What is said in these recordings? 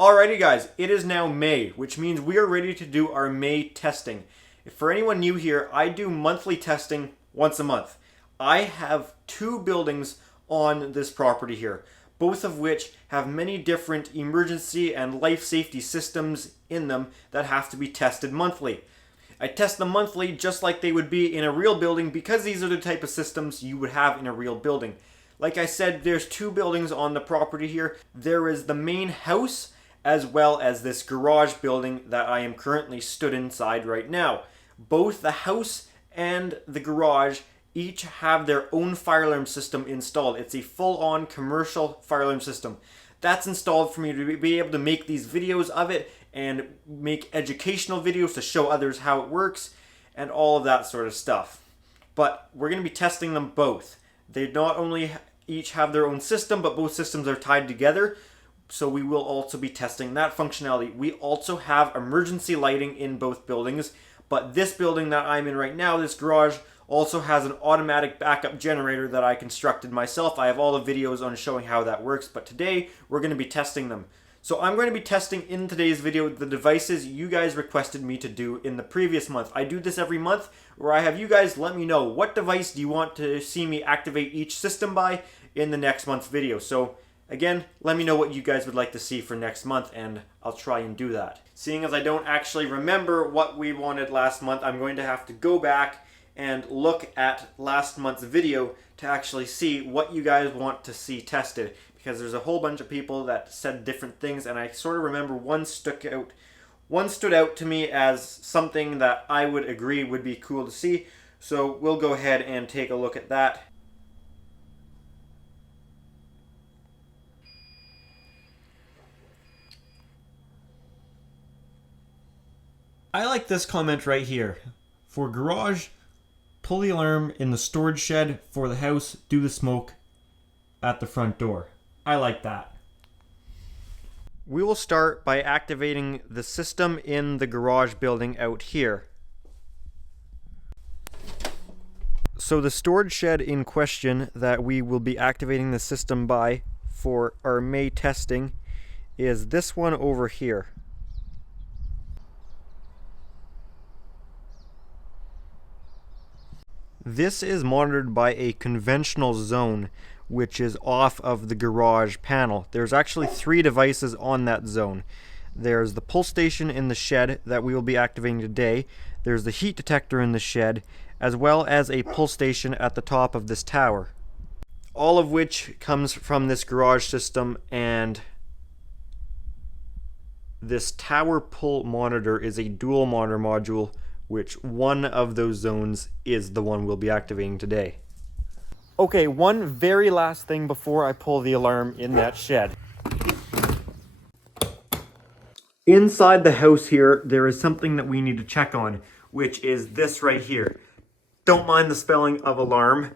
Alrighty guys, it is now May, which means we are ready to do our May testing. For anyone new here, I do monthly testing once a month. I have two buildings on this property here, both of which have many different emergency and life safety systems in them that have to be tested monthly. I test them monthly just like they would be in a real building because these are the type of systems you would have in a real building. Like I said, there's two buildings on the property here. There is the main house as well as this garage building that I am currently stood inside right now. Both the house and the garage each have their own fire alarm system installed. It's a full-on commercial fire alarm system. That's installed for me to be able to make these videos of it and make educational videos to show others how it works and all of that sort of stuff. But we're going to be testing them both. They not only each have their own system, but both systems are tied together. So we will also be testing that functionality. We also have emergency lighting in both buildings, but this building that I'm in right now, this garage, also has an automatic backup generator that I constructed myself. I have all the videos on showing how that works, but today we're going to be testing them. So I'm going to be testing in today's video the devices you guys requested me to do in the previous month. I do this every month where I have you guys let me know what device do you want to see me activate each system by in the next month's video. So again, let me know what you guys would like to see for next month and I'll try and do that. Seeing as I don't actually remember what we wanted last month, I'm going to have to go back and look at last month's video to actually see what you guys want to see tested, because there's a whole bunch of people that said different things and I sort of remember one stood out to me as something that I would agree would be cool to see. So we'll go ahead and take a look at that. I like this comment right here. For garage, pull the alarm in the storage shed. For the house, do the smoke at the front door. I like that. We will start by activating the system in the garage building out here. So the storage shed in question that we will be activating the system by for our May testing is this one over here. This is monitored by a conventional zone, which is off of the garage panel. There's actually 3 devices on that zone. There's the pull station in the shed that we will be activating today. There's the heat detector in the shed, as well as a pull station at the top of this tower. All of which comes from this garage system, and this tower pull monitor is a dual monitor module, which one of those zones is the one we'll be activating today. Okay, one very last thing before I pull the alarm in that shed. Inside the house here, there is something that we need to check on, which is this right here. Don't mind the spelling of alarm.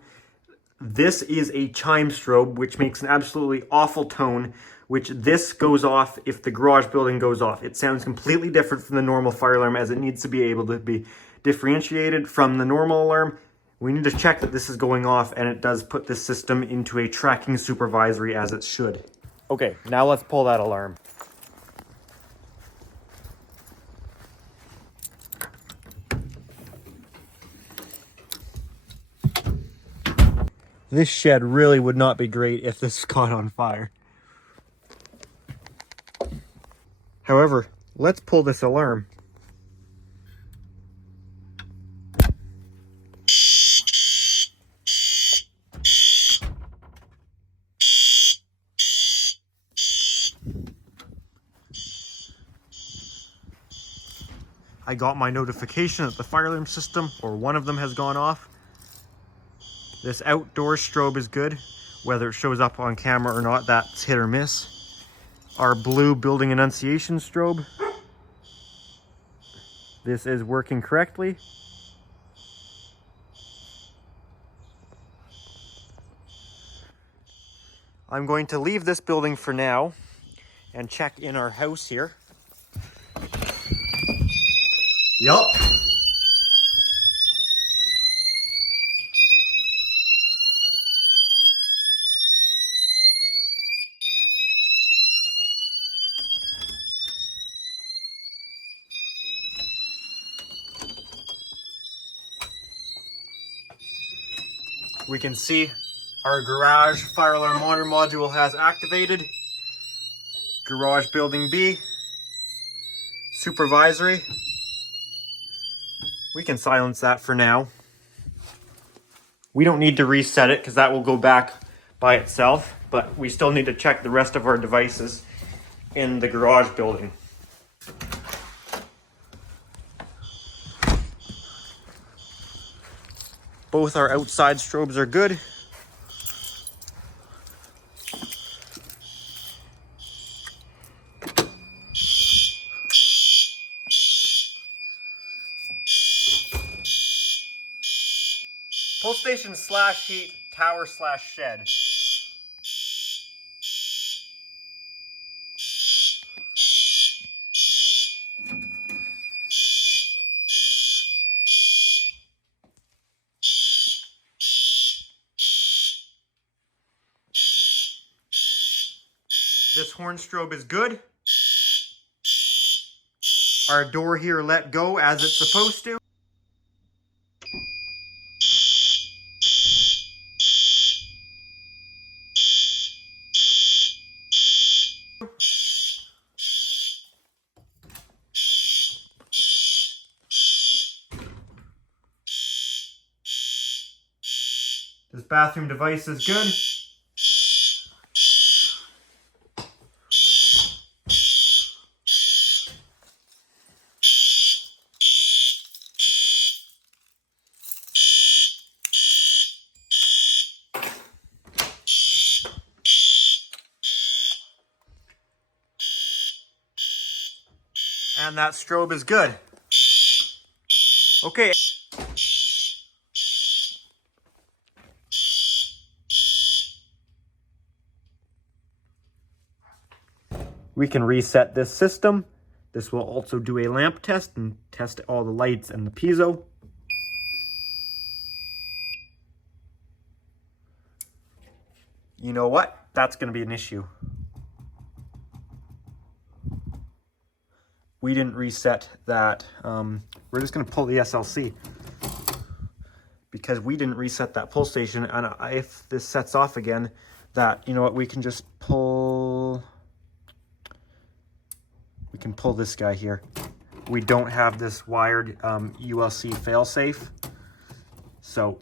This is a chime strobe, which makes an absolutely awful tone, which this goes off if the garage building goes off. It sounds completely different from the normal fire alarm, as it needs to be able to be differentiated from the normal alarm. We need to check that this is going off, and it does put this system into a tracking supervisory as it should. Okay, now let's pull that alarm. This shed really would not be great if this caught on fire. However, let's pull this alarm. I got my notification that the fire alarm system, or one of them, has gone off. This outdoor strobe is good. Whether it shows up on camera or not, that's hit or miss. Our blue building annunciation strobe. This is working correctly. I'm going to leave this building for now and check in our house here. Yup. We can see our garage fire alarm monitor module has activated. Garage building B, supervisory. We can silence that for now. We don't need to reset it because that will go back by itself, but we still need to check the rest of our devices in the garage building. Both our outside strobes are good. Pull station slash heat, tower slash shed. This horn strobe is good. Our door here let go as it's supposed to. This bathroom device is good. And that strobe is good. Okay. We can reset this system. This will also do a lamp test and test all the lights and the piezo. You know what? That's going to be an issue. We didn't reset that. We're just going to pull the SLC because we didn't reset that pull station. And if this sets off again, you know what, we can just pull. We can pull this guy here. We don't have this wired ULC failsafe, so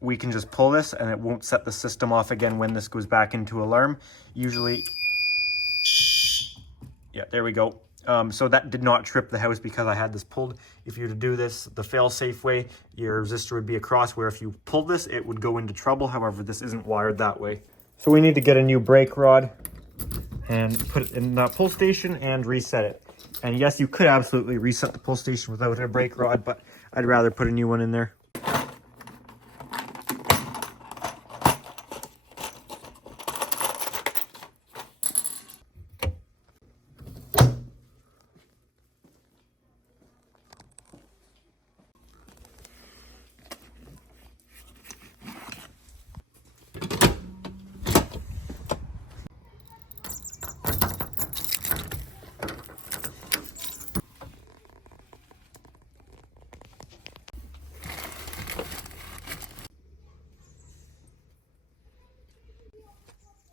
we can just pull this and it won't set the system off again when this goes back into alarm. Usually, yeah, there we go. So that did not trip the house because I had this pulled. If you were to do this the fail-safe way, your resistor would be across, where if you pulled this, it would go into trouble. However, this isn't wired that way. So we need to get a new brake rod and put it in that pull station and reset it. And yes, you could absolutely reset the pull station without a brake rod, but I'd rather put a new one in there.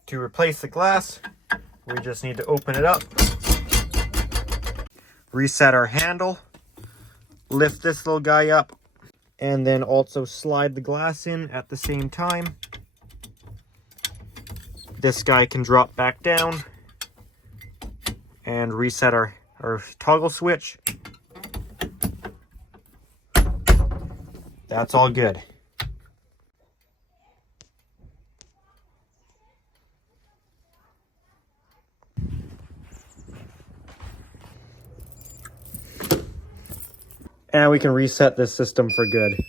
To replace the glass, we just need to open it up, reset our handle, lift this little guy up, and then also slide the glass in at the same time. This guy can drop back down and reset our toggle switch. That's all good. And we can reset this system for good.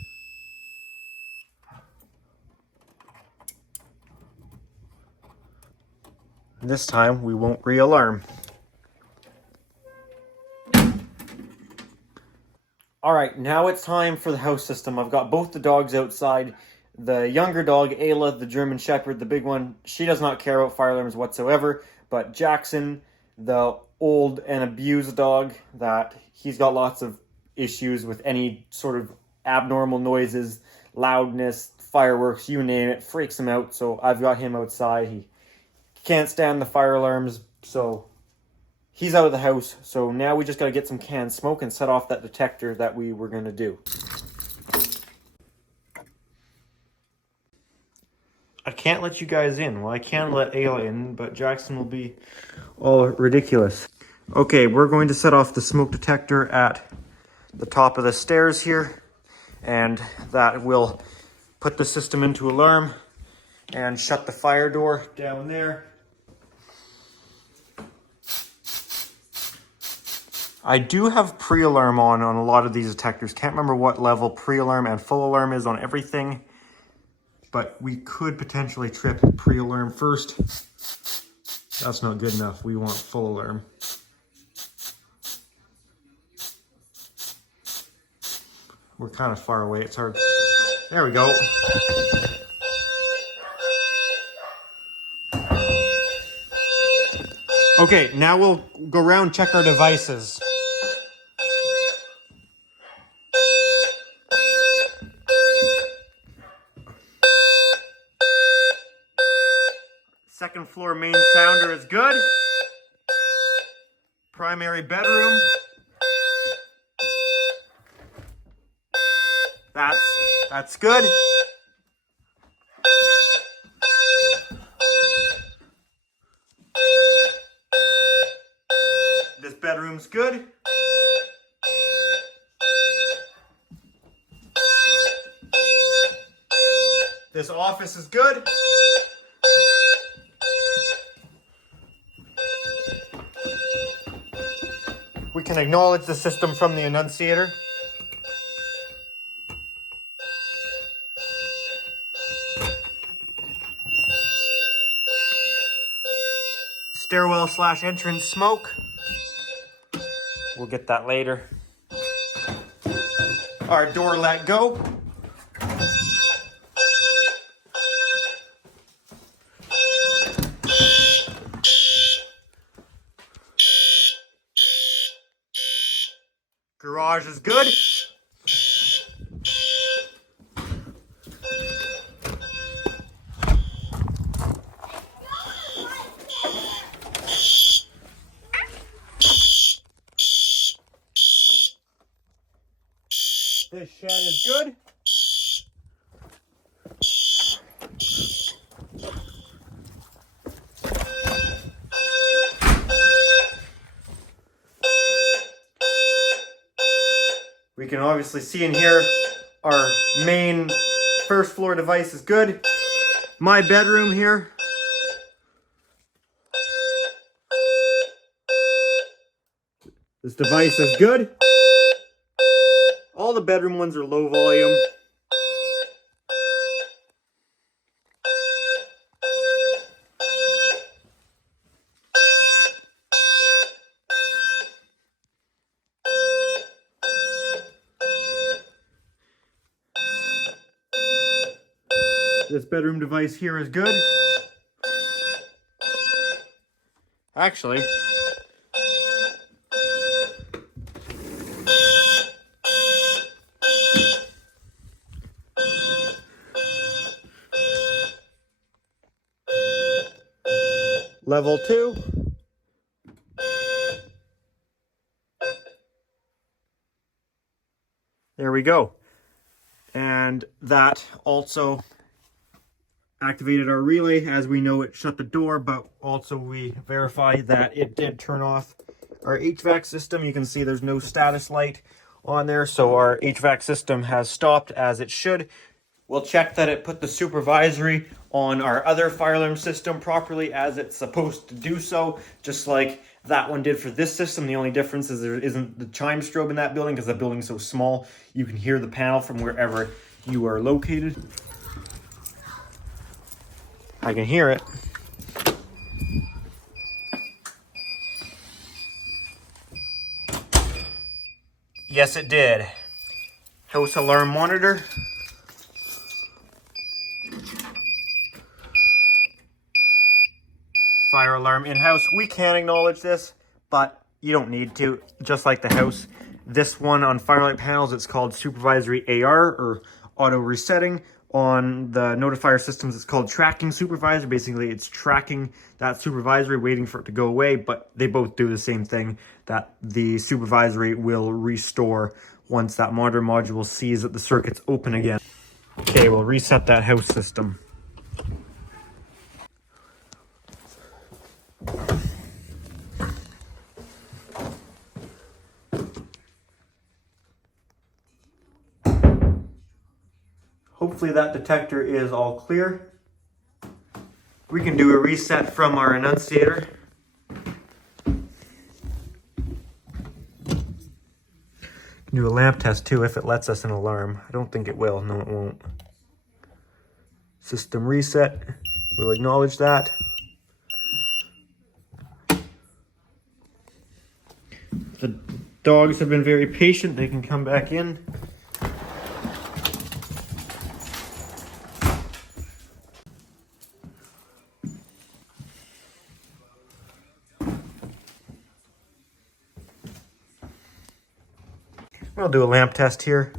This time we won't re-alarm. Alright, now it's time for the house system. I've got both the dogs outside. The younger dog, Ayla, the German Shepherd, the big one, she does not care about fire alarms whatsoever. But Jackson, the old and abused dog, that he's got lots of issues with any sort of abnormal noises, loudness, fireworks, you name it, freaks him out. So I've got him outside. He can't stand the fire alarms, so he's out of the house. So now we just got to get some canned smoke and set off that detector that we were going to do. I can't let you guys in. Well, I can let Ayla in, but Jackson will be all ridiculous. Okay, we're going to set off the smoke detector at the top of the stairs here, and that will put the system into alarm and shut the fire door down there. I do have pre-alarm on a lot of these detectors. Can't remember what level pre-alarm and full alarm is on everything, but we could potentially trip pre-alarm first. That's not good enough. We want full alarm. We're kind of far away. It's hard. There we go. Okay, now we'll go around, check our devices. Second floor main sounder is good. Primary bedroom. That's good. This bedroom's good. This office is good. We can acknowledge the system from the annunciator. Stairwell / entrance smoke. We'll get that later. Our door let go. Garage is good. This shed is good. We can obviously see in here our main first floor device is good. My bedroom here. This device is good. All the bedroom ones are low volume. This bedroom device here is good. Actually, level 2. There we go. And that also activated our relay. As we know, it shut the door, but also we verified that it did turn off our HVAC system. You can see there's no status light on there, so our HVAC system has stopped as it should. We'll check that it put the supervisory on our other fire alarm system properly as it's supposed to do so, just like that one did for this system. The only difference is there isn't the chime strobe in that building because the building's so small. You can hear the panel from wherever you are located. I can hear it. Yes, it did. House alarm monitor. Fire alarm in-house. We can acknowledge this, but you don't need to. Just like the house. This one on firelight panels, it's called supervisory AR or auto resetting. On the notifier systems, it's called tracking supervisor. Basically, it's tracking that supervisory, waiting for it to go away, but they both do the same thing, that the supervisory will restore once that monitor module sees that the circuit's open again. Okay, we'll reset that house system. Hopefully that detector is all clear. We can do a reset from our annunciator. Do a lamp test too if it lets us an alarm. I don't think it will. No, it won't. System reset. We'll acknowledge that. The dogs have been very patient. They can come back in. We'll do a lamp test here.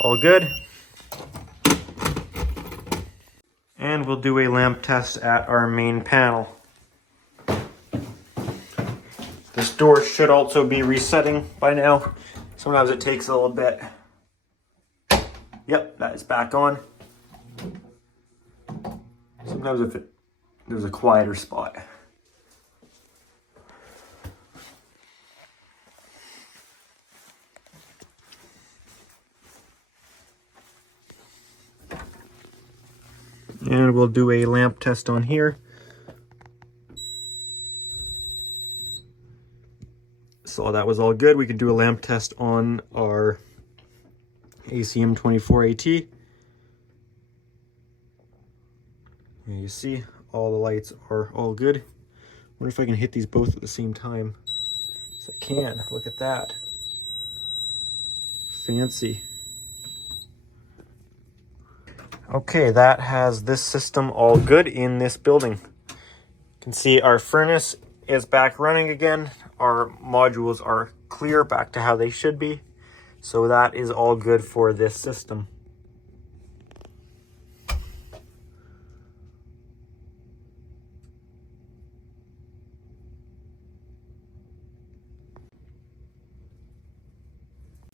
All good. And we'll do a lamp test at our main panel. This door should also be resetting by now. Sometimes it takes a little bit. Yep, that is back on. Sometimes if there's a quieter spot. And we'll do a lamp test on here. So that was all good. We could do a lamp test on our ACM24AT. And you see all the lights are all good. I wonder if I can hit these both at the same time. Yes, I can. Look at that. Fancy. Okay, that has this system all good in this building. You can see our furnace is back running again. Our modules are clear, back to how they should be. So that is all good for this system.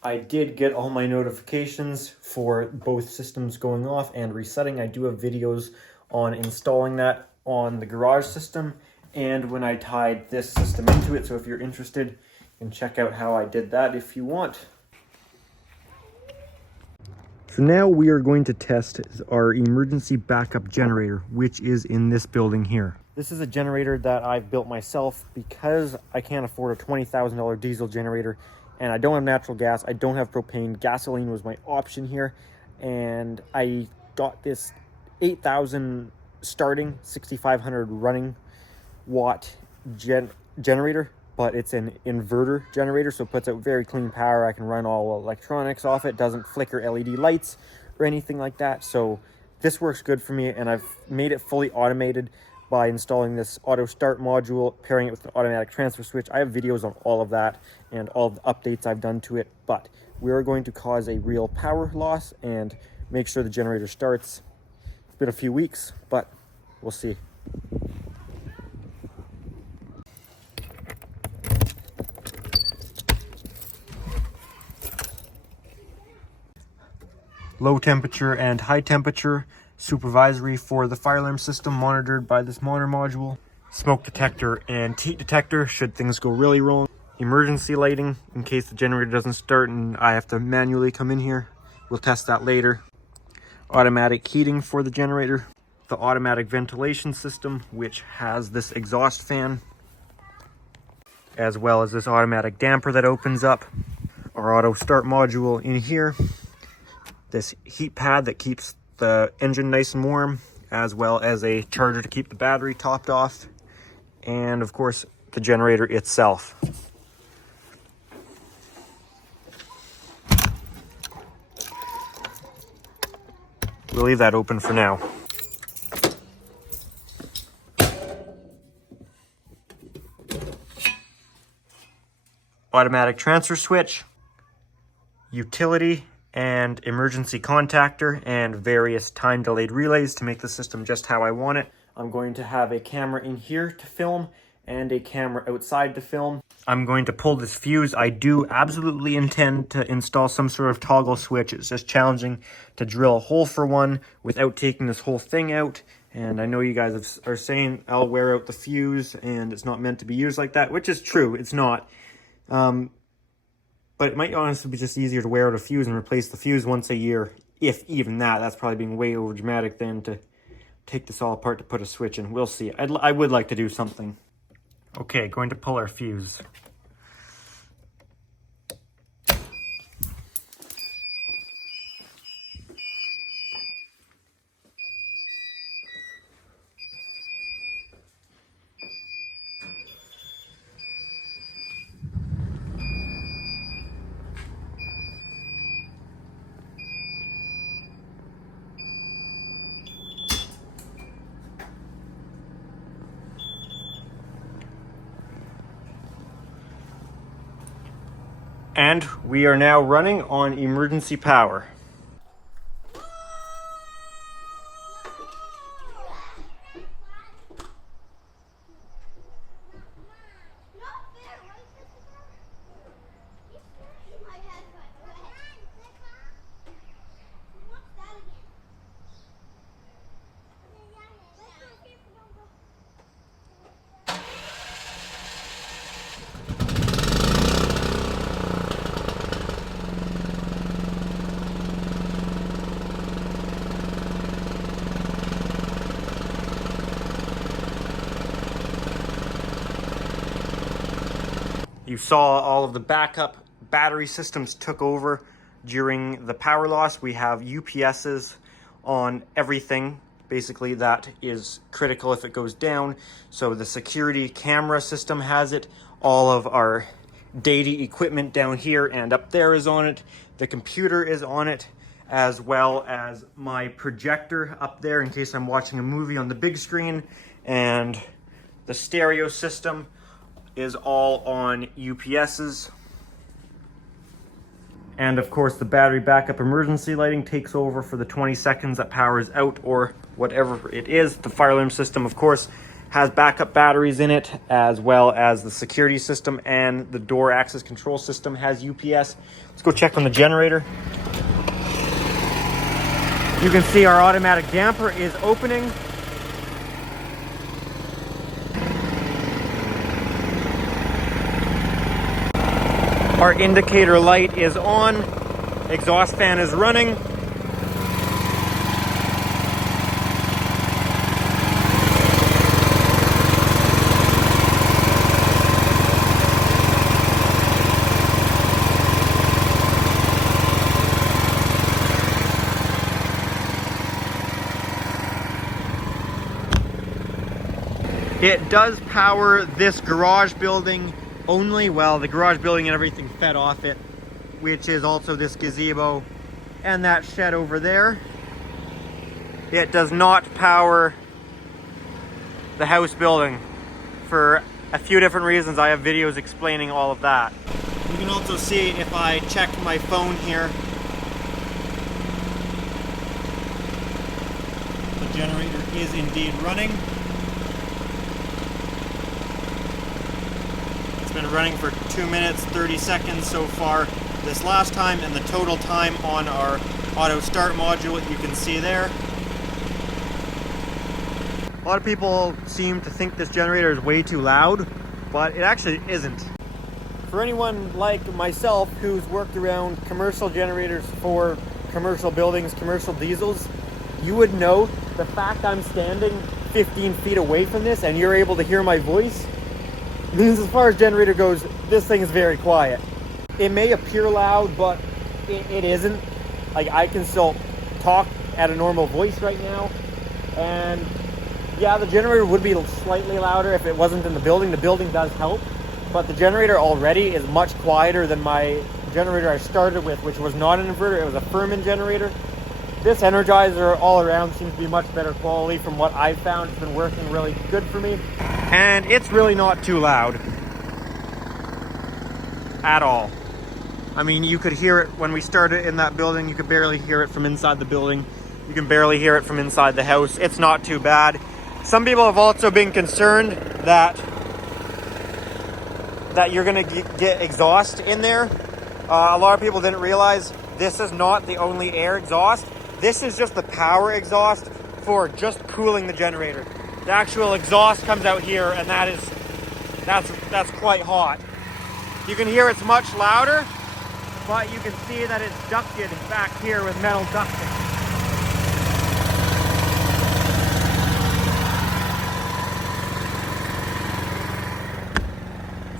I did get all my notifications for both systems going off and resetting. I do have videos on installing that on the garage system and when I tied this system into it. So if you're interested, you can check out how I did that if you want. So now we are going to test our emergency backup generator, which is in this building here. This is a generator that I've built myself because I can't afford a $20,000 diesel generator. And I don't have natural gas, I don't have propane. Gasoline was my option here. And I got this 8,000 starting, 6,500 running watt generator, but it's an inverter generator, so it puts out very clean power. I can run all electronics off it, doesn't flicker LED lights or anything like that. So this works good for me, and I've made it fully automated by installing this auto start module, pairing it with an automatic transfer switch. I have videos on all of that and all of the updates I've done to it, but we are going to cause a real power loss and make sure the generator starts. It's been a few weeks, but we'll see. Low temperature and high temperature supervisory for the fire alarm system monitored by this monitor module. Smoke detector and heat detector should things go really wrong. Emergency lighting in case the generator doesn't start and I have to manually come in here. We'll test that later. Automatic heating for the generator. The automatic ventilation system, which has this exhaust fan, as well as this automatic damper that opens up. Our auto start module in here. This heat pad that keeps the engine nice and warm, as well as a charger to keep the battery topped off, and of course the generator itself. We'll leave that open for now. automatic transfer switch, utility and emergency contactor, and various time delayed relays to make the system just how I want it. I'm going to have a camera in here to film and a camera outside to film. I'm going to pull this fuse. I do absolutely intend to install some sort of toggle switch. It's just challenging to drill a hole for one without taking this whole thing out. And I know you guys are saying I'll wear out the fuse and it's not meant to be used like that, which is true, it's not. But it might honestly be just easier to wear out a fuse and replace the fuse once a year, if even that. That's probably being way over dramatic than to take this all apart to put a switch in. We'll see. I would like to do something. Okay, going to pull our fuse. And we are now running on emergency power. You saw all of the backup battery systems took over during the power loss. We have UPSs on everything, basically, that is critical if it goes down. So the security camera system has it. All of our data equipment down here and up there is on it. The computer is on it, as well as my projector up there in case I'm watching a movie on the big screen. And the stereo system is all on UPSs. And of course the battery backup emergency lighting takes over for the 20 seconds that power is out or whatever it is. The fire alarm system, of course, has backup batteries in it, as well as the security system, and the door access control system has UPS. Let's go check on the generator. You can see our automatic damper is opening. Our indicator light is on, exhaust fan is running. It does power this garage building only. Well, the garage building and everything fed off it, which is also this gazebo and that shed over there. It does not power the house building for a few different reasons. I have videos explaining all of that. You can also see if I check my phone here, the generator is indeed running. Been running for 2 minutes 30 seconds so far this last time, and the total time on our auto start module you can see there. A lot of people seem to think this generator is way too loud, but it actually isn't. For anyone like myself who's worked around commercial generators for commercial buildings, commercial diesels, you would know the fact I'm standing 15 feet away from this and you're able to hear my voice means, as far as generator goes, this thing is very quiet. It may appear loud, but it isn't. Like, I can still talk at a normal voice right now. And yeah, the generator would be slightly louder if it wasn't in the building. The building does help, but the generator already is much quieter than my generator I started with, which was not an inverter. It was a Furman generator. This Energizer all around seems to be much better quality from what I've found. It's been working really good for me. And it's really not too loud at all. I mean, you could hear it when we started in that building. You could barely hear it from inside the building. You can barely hear it from inside the house. It's not too bad. Some people have also been concerned that you're gonna get exhaust in there. A lot of people didn't realize this is not the only air exhaust. This is just the power exhaust for just cooling the generator. The actual exhaust comes out here, and that's quite hot. You can hear it's much louder, but you can see that it's ducted back here with metal ducting.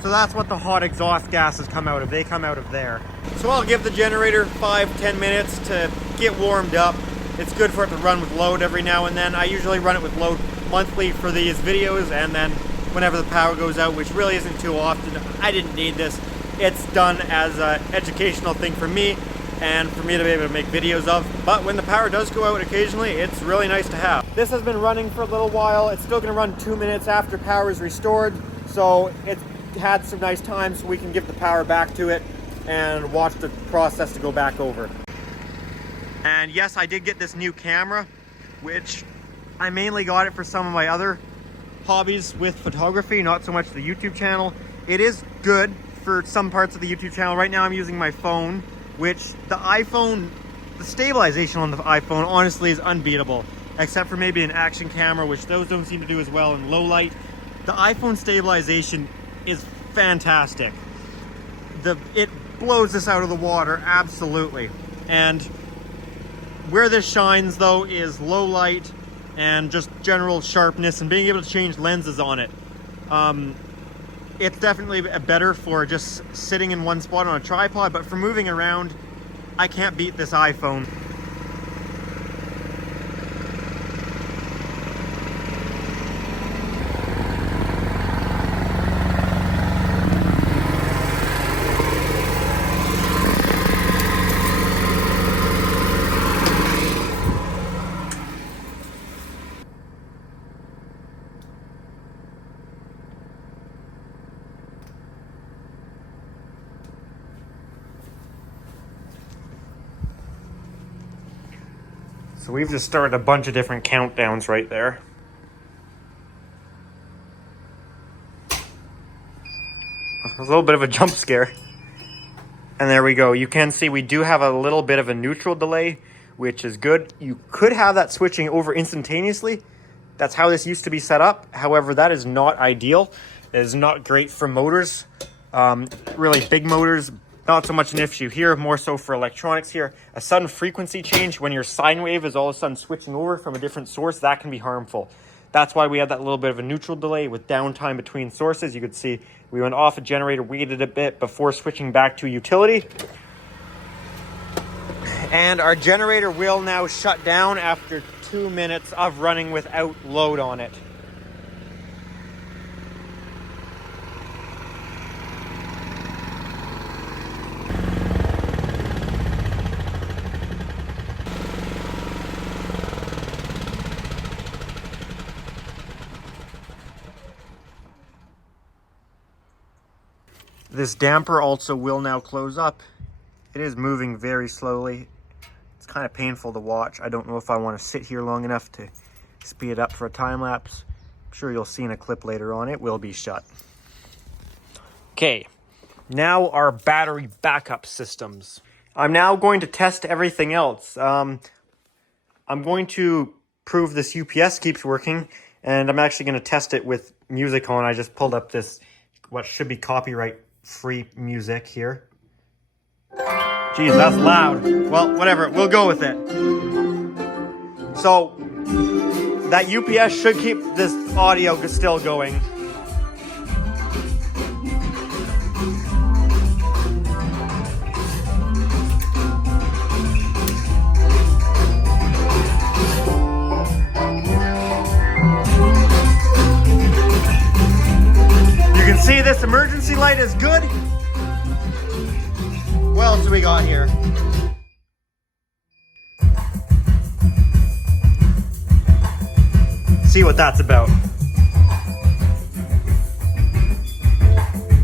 So that's what the hot exhaust gases come out of. They come out of there. So I'll give the generator 5-10 minutes to get warmed up. It's good for it to run with load every now and then. I usually run it with load monthly for these videos, and then whenever the power goes out, which really isn't too often. I didn't need this. It's done as an educational thing for me and for me to be able to make videos of. But when the power does go out occasionally, it's really nice to have. This has been running for a little while. It's still going to run 2 minutes after power is restored. So it's had some nice time, so we can give the power back to it and watch the process to go back over. And yes, I did get this new camera, which I mainly got it for some of my other hobbies with photography, not so much the YouTube channel. It is good for some parts of the YouTube channel. Right now I'm using my phone, which the stabilization on the iPhone honestly is unbeatable, except for maybe an action camera, which those don't seem to do as well in low light. The iPhone stabilization is fantastic. It blows this out of the water, absolutely. And where this shines though is low light and just general sharpness and being able to change lenses on it. It's definitely better for just sitting in one spot on a tripod, but for moving around, I can't beat this iPhone. So we've just started a bunch of different countdowns right there. A little bit of a jump scare. And there we go. You can see we do have a little bit of a neutral delay, which is good. You could have that switching over instantaneously. That's how this used to be set up. However, that is not ideal. It is not great for motors. Really big motors, not so much an issue here, more so for electronics here. A sudden frequency change when your sine wave is all of a sudden switching over from a different source, that can be harmful. That's why we had that little bit of a neutral delay with downtime between sources. You could see we went off a generator, waited a bit before switching back to utility. And our generator will now shut down after 2 minutes of running without load on it. This damper also will now close up. It is moving very slowly. It's kind of painful to watch. I don't know if I want to sit here long enough to speed it up for a time lapse. I'm sure you'll see in a clip later on. It will be shut. Okay, now our battery backup systems. I'm now going to test everything else. I'm going to prove this UPS keeps working, and I'm actually going to test it with music on. I just pulled up this, what should be copyright free music here. Geez, that's loud. Well, whatever, we'll go with it. So that UPS should keep this audio still going. You can see this emergency light is good. What else do we got here? See what that's about.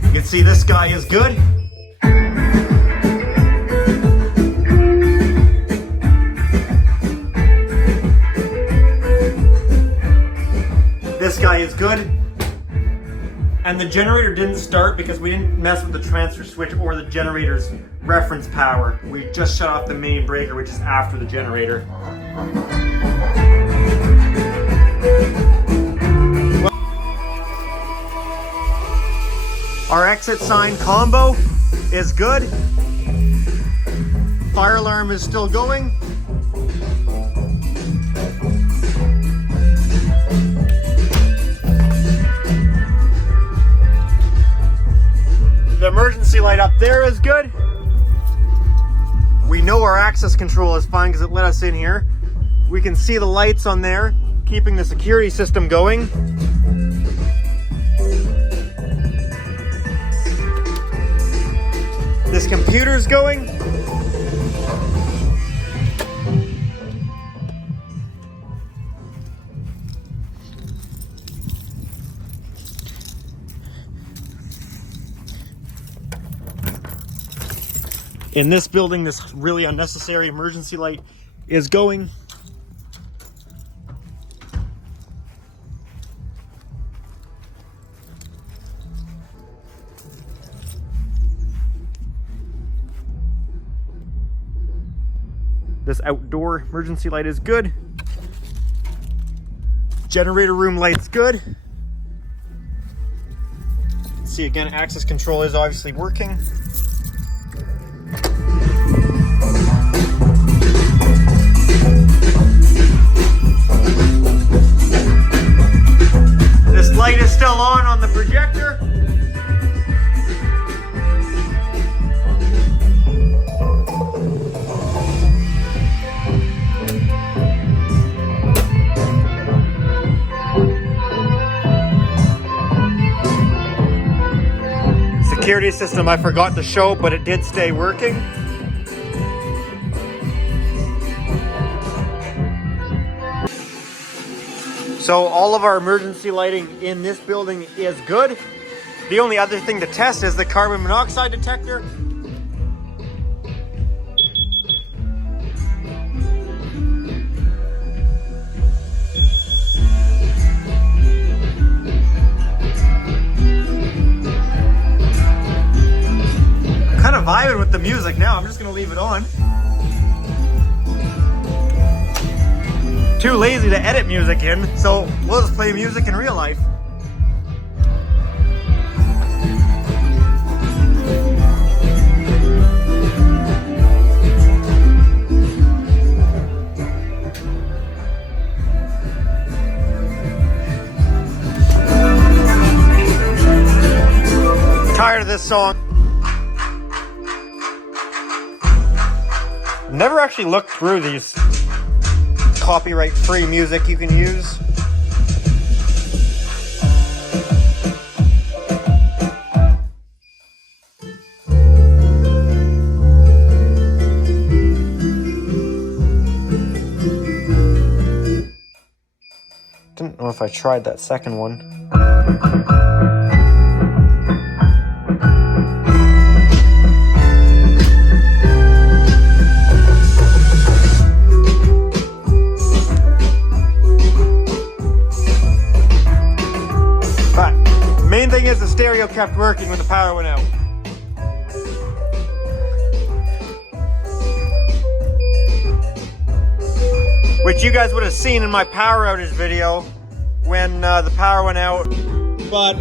You can see this guy is good. This guy is good. And the generator didn't start because we didn't mess with the transfer switch or the generator's reference power. We just shut off the main breaker, which is after the generator. Our exit sign combo is good. Fire alarm is still going. The emergency light up there is good. We know our access control is fine because it let us in here. We can see the lights on there, keeping the security system going. This computer's going. In this building, this really unnecessary emergency light is going. This outdoor emergency light is good. Generator room light's good. See again, access control is obviously working. This light is still on the projector. Security system I forgot to show, but it did stay working. So all of our emergency lighting in this building is good. The only other thing to test is the carbon monoxide detector. I'm kind of vibing with the music now. I'm just gonna leave it on. Too lazy to edit music in, so we'll just play music in real life. Tired of this song. Never actually looked through these copyright-free music you can use. Didn't know if I tried that second one. Main thing is the stereo kept working when the power went out. Which you guys would have seen in my power outage video when the power went out. But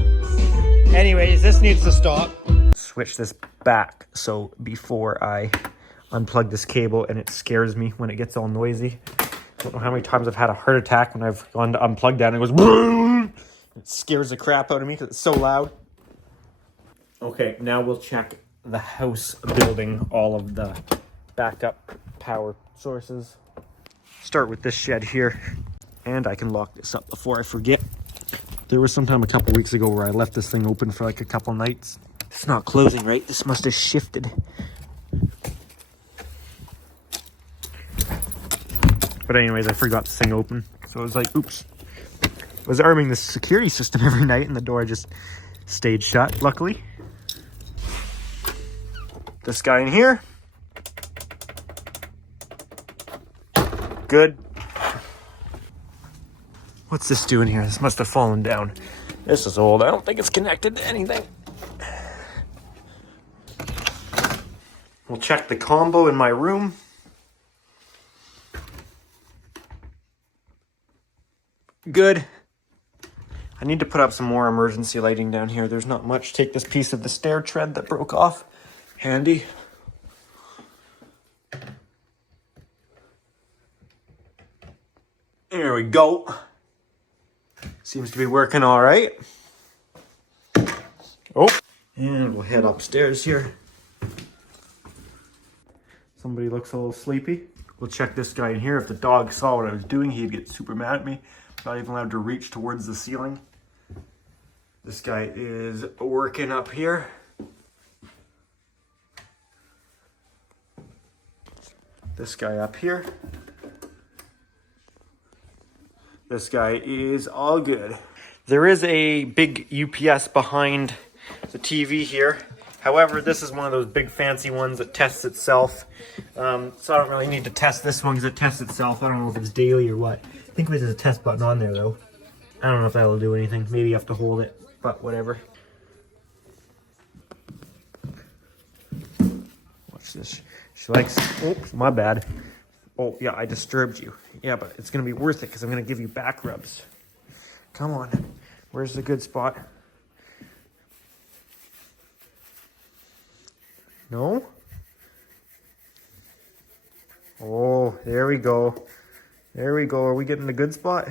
anyways, this needs to stop. Switch this back so before I unplug this cable, and it scares me when it gets all noisy. I don't know how many times I've had a heart attack when I've gone to unplug that and it goes boom. It scares the crap out of me because it's so loud. Okay, now we'll check the house building, all of the backup power sources. Start with this shed here. And I can lock this up before I forget. There was sometime a couple weeks ago where I left this thing open for like a couple nights. It's not closing right. This must have shifted. But anyways, I forgot this thing open. So I was like, oops. I was arming the security system every night and the door just stayed shut, luckily. This guy in here. Good. What's this doing here? This must have fallen down. This is old. I don't think it's connected to anything. We'll check the combo in my room. Good. I need to put up some more emergency lighting down here. There's not much. Take this piece of the stair tread that broke off. Handy. There we go. Seems to be working all right. Oh, and we'll head upstairs here. Somebody looks a little sleepy. We'll check this guy in here. If the dog saw what I was doing, he'd get super mad at me. Not even allowed to reach towards the ceiling. This guy is working up here. This guy up here. This guy is all good. There is a big UPS behind the TV here. However, this is one of those big fancy ones that tests itself. So I don't really need to test this one because it tests itself. I don't know if it's daily or what. I think there's a test button on there though. I don't know if that'll do anything. Maybe you have to hold it, but whatever. Watch this. She likes, oops, my bad. Oh yeah, I disturbed you. Yeah, but it's gonna be worth it because I'm gonna give you back rubs. Come on, where's the good spot? No? Oh, there we go. There we go. Are we getting the good spot?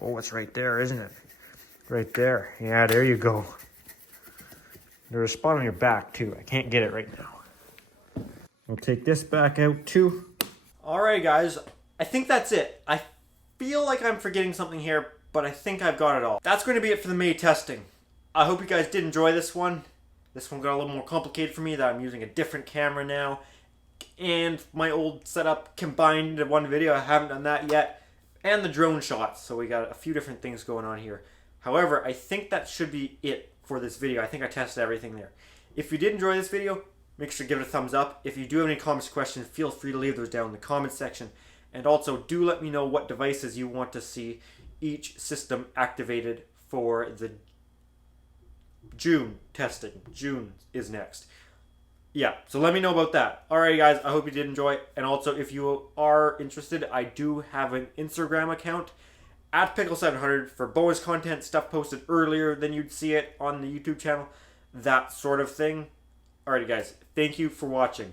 Oh, it's right there, isn't it? Right there. Yeah, there you go. There's a spot on your back, too. I can't get it right now. I'll take this back out, too. Alright, guys. I think that's it. I feel like I'm forgetting something here, but I think I've got it all. That's going to be it for the May testing. I hope you guys did enjoy this one. This one got a little more complicated for me that I'm using a different camera now. And my old setup combined into one video. I haven't done that yet. And the drone shots. So we got a few different things going on here. However, I think that should be it for this video. I think I tested everything there. If you did enjoy this video, make sure to give it a thumbs up. If you do have any comments or questions, feel free to leave those down in the comments section. And also, do let me know what devices you want to see each system activated for the June testing. June is next. Yeah, so let me know about that. Alright guys, I hope you did enjoy. And also, if you are interested, I do have an Instagram account at Pickle700 for bonus content, stuff posted earlier than you'd see it on the YouTube channel, that sort of thing. Alrighty guys, thank you for watching.